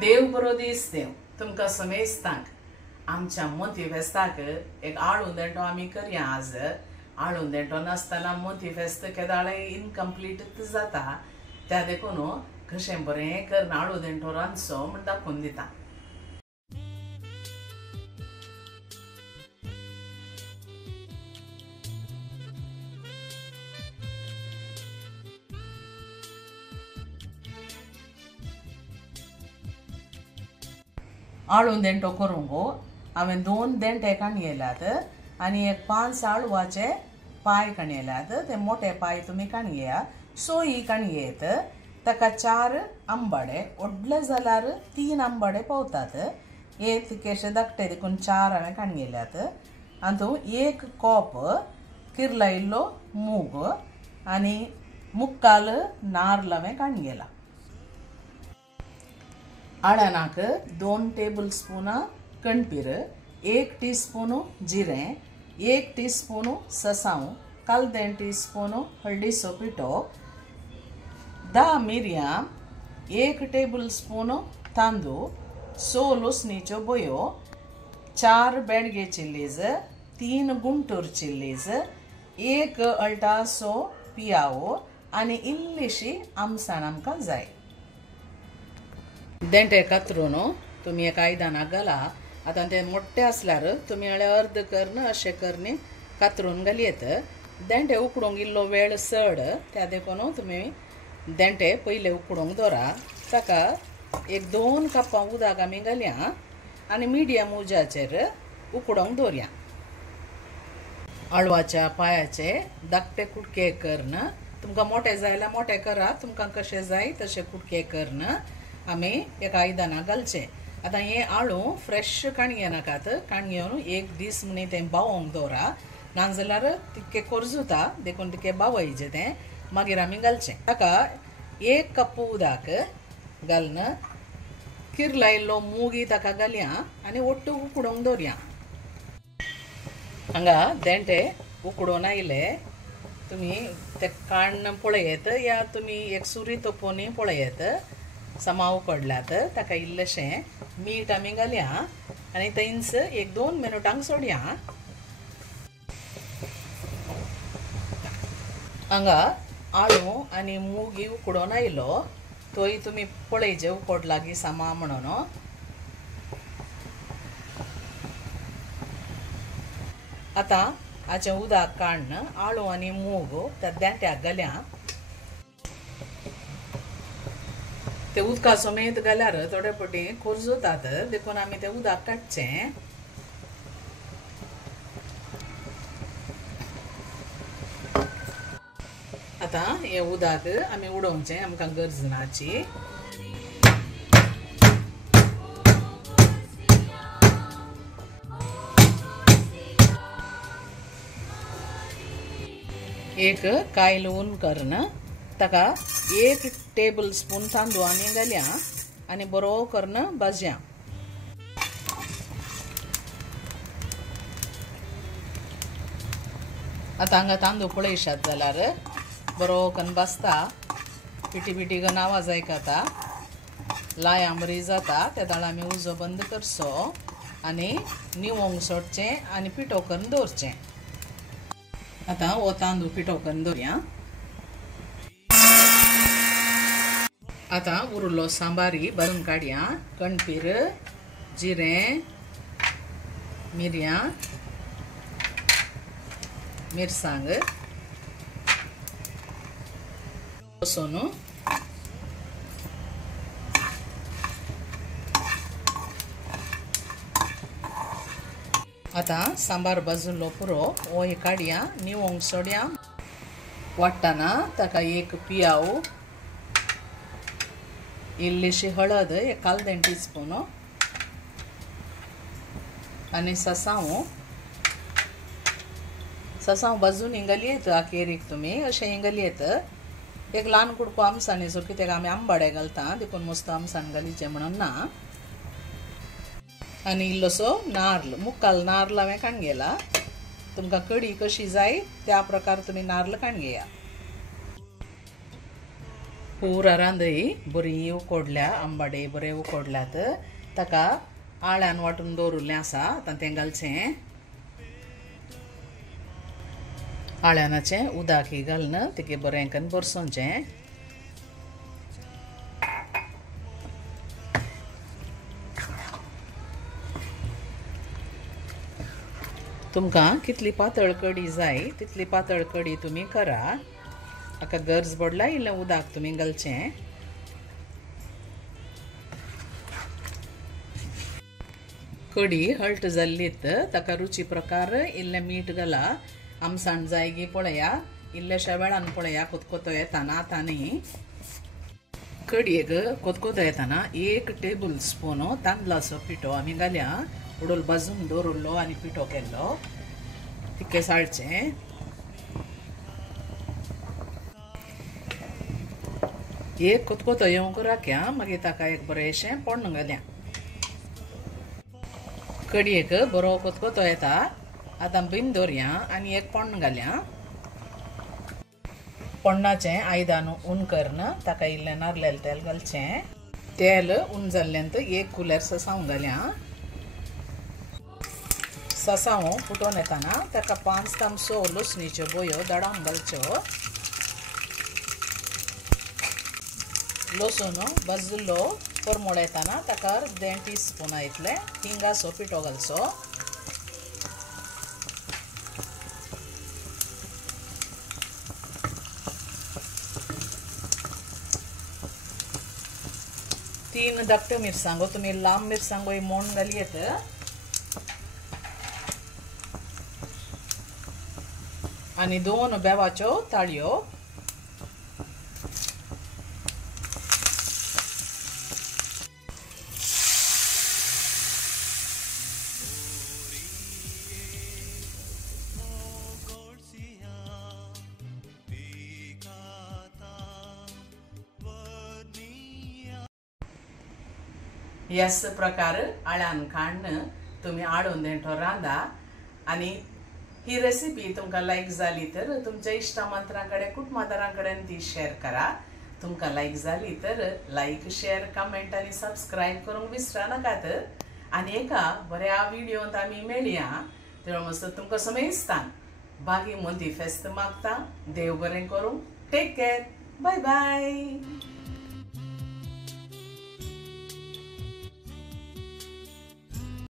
देव बरो दीस देव तुमकां समेस्तांक आमच्या मोती फेस्ताक एक आळूंदेंटो आमी करया आज आळूंदेंटो नासतना मोती फेस्त केदाळे इनकम्प्लीट जाता त्या देखून कशें बरें करून आळूंदेंटो रांदचो म्हण दाखोवन दिता आळूंदेंटो करूंक हांवें 2 देंटे काणयेल्यात आनी एक 5 आळवाचे पाय काणयल्यात ते मोठे पाय तुमी काणयेया सोयी काणयेत ताका 4 आंबाडे व्हडले जाल्यार 3 आंबाडे पावतात एक केशे धाकटे देखून 4 हांवें काणयेल्यात हातूंत 1 कप किरलायिल्लो मूग आनी मुक्काल नारळ हांवें काणयेला आळनाक 2 टेबल स्पून कणपीर 1 टीस्पून जिरें 1 टीस्पून ससाव 1/4 टीस्पून हळदीचो पिठो 10 मिरयां 1 टेबल स्पून तांदूळ 6 लसणीच्यो बयो 4 बेडगे चिल्लीज 3 गुंटूर चिल्लीज 1 अल्टासो पियावो आनी इल्लीशी आमसाण आमकां जाय देंटे कातरून तुमी एक आयदनाक घाला आतां ते मोठे आसल्यार तुमी अर्द कर्ण अशें करून कातरून घालयेत देंटे उकडूंक इल्लो वेळ चड त्या देखून तुमी देंटे पयले उकडूंक दवरा ताका एक 2 कपां उदक आमी घालया आनी मिडियम उज्याचेर उकडोंक दवरया आळवाच्या पायाचे धाकटे कुडके करून तुमकां मोठे जाय जाल्यार मोठे करा तुमकां कशें जाय तशें कुडके करून आमी एक आयदनाक घालचे आतां हे आळू फ्रेश काणये नाकात काणयोन एक दीस म्हणी तें बावोंक दवरा नाजाल्यार तितके कोरजुता देखून तितके बावयचे तें मागीर आमी घालचें ताका 1 कप उदक घालून किरलायिल्लो मूग ताका घालया आनी ओट्टू उकडोंक दवरया हांगा देंटे उकडून आयले तुमी ते काण्ण पळयत या तुमी एक सुरी तोपोवनी पळयत समा उकडल्यात ताका इल्लेशें मीठ आमी घालया आनी थंयच एक 2 मिनटांक सोडया हांगा आळू आनी मूग उकडून आयलो तोय तुमी पळयचे उकडला की समा म्हणून आतां हाचें उदक काडून आळू आनी मूग त्या देंट्याक घालया ते उदका समेत घाल्यार थोडे पटी कोरजुतात देखून आमी ते उदक काडचें आतां हे उदक आमी उडोवचें आमकां गरज नाची एक कायल ऊन करून ताका 1 टेबल स्पून तांदूळ आनी घालया आनी बरो करून भाजया आतां हांगा तांदूळ पळयशात जाल्यार बरो करून भाजता पिटी पिटी करून आवाज आयकता लायां बरी जाता त्या दाळ आमी उजो बंद करचो आनी निवोंक सोडचें आनी पिठो करून दवरचें आतां हो तांदूळ पिठो करून दवरया आतां उरलो सांबारी भाजून काडया कणपीर जिरें मिरयां मिरसांग लसूण आतां सांबार भाजूलो पुरो हो काडया निवोंक सोडया वाडटाना ताका 1 पियाव इल्लीशी हळद 1/4 टीस्पून आनी ससाव भाजून घालयेत आखेरीक तुमी अशें घालयेत एक ल्हान कुडको आमसाणेचो कित्याक आमी आंबाडे घालता देखून मस्त आमसाण घालीचें म्हणून ना आनी इल्लोसो नारळ मुक्काल नारळ हांवें काणयेला तुमकां कडी कशी जाय त्या प्रकार तुमी नारळ काणयेया पुरा रांदई बरी उकडल्या आंबाडे बरे उकडल्यात ताका आळ्यान वांटून दवरलें आसा आतां तें घालचें आळ्यानाचें उदक घालून तेगे बरें करून बरसोवचें तुमकां कितली पातळ कडी जाय तितली पातळ कडी तुमी करा हाका गरज पडला इल्लें उदक तुमी घालचें कडी हळट जाल्लीत ताका रुची प्रकार इल्लें मीठ घाला आमसाण जाय गी पळया इल्लेशा वेळान पळया कोतकोतो येताना आतां न्ही कडयेक कोतकोतो येताना 1 टेबल स्पून तांदळाचो पिठो आमी घाल्या उडोल भाजून दवरलो आनी पिठो केल्लो तिके साळचें एक कोतकोतो येवंक राख्या मागीर ताका एक बरेंशें पोण्ण घाल्या कडयेक बरो कोतकोतो येता आतां बीन दवरया आनी एक पोण्ण घाल्या पोण्णाचें आयदान उन करन ताका इल्लें नारलेलें तेल घालचें तेल उन जाल्लेंत 1 कुलेर ससाव घाल्या ससाव फुटोन येताना ताका 5 तामसो लसणीच्यो बोयो दडावन घालच्यो लसूण भाजिल्लो परमळ येताना ताका 1.5 टीस्पून इतलें हिंगाचो पिठो घालचो तीन धाकट्यो मिरसांगो तुमी लांब मिरसांगोय मोण घालयेत आनी 2 बेवाच्यो ताळयो ह्याच प्रकार आळ्यान काडून तुमी आडून देंठो रांदा आनी ही रेसिपी तुमकां लायक जाली तर तुमच्या इश्टामंत्रां कडेन कुटुंबादारां कडेन ती शेअर करा तुमकां लायक जाली तर लायक शेअर कमेंट आनी सबस्क्रायब करूंक विसरा नाकात आनी एका बऱ्या व्हिडिओंत आमी मेळया तेव्हा मस्त तुमकां समेस्तान बागी मोदी फेस्त मागता देव बरें करूं टेक केअर बाय बाय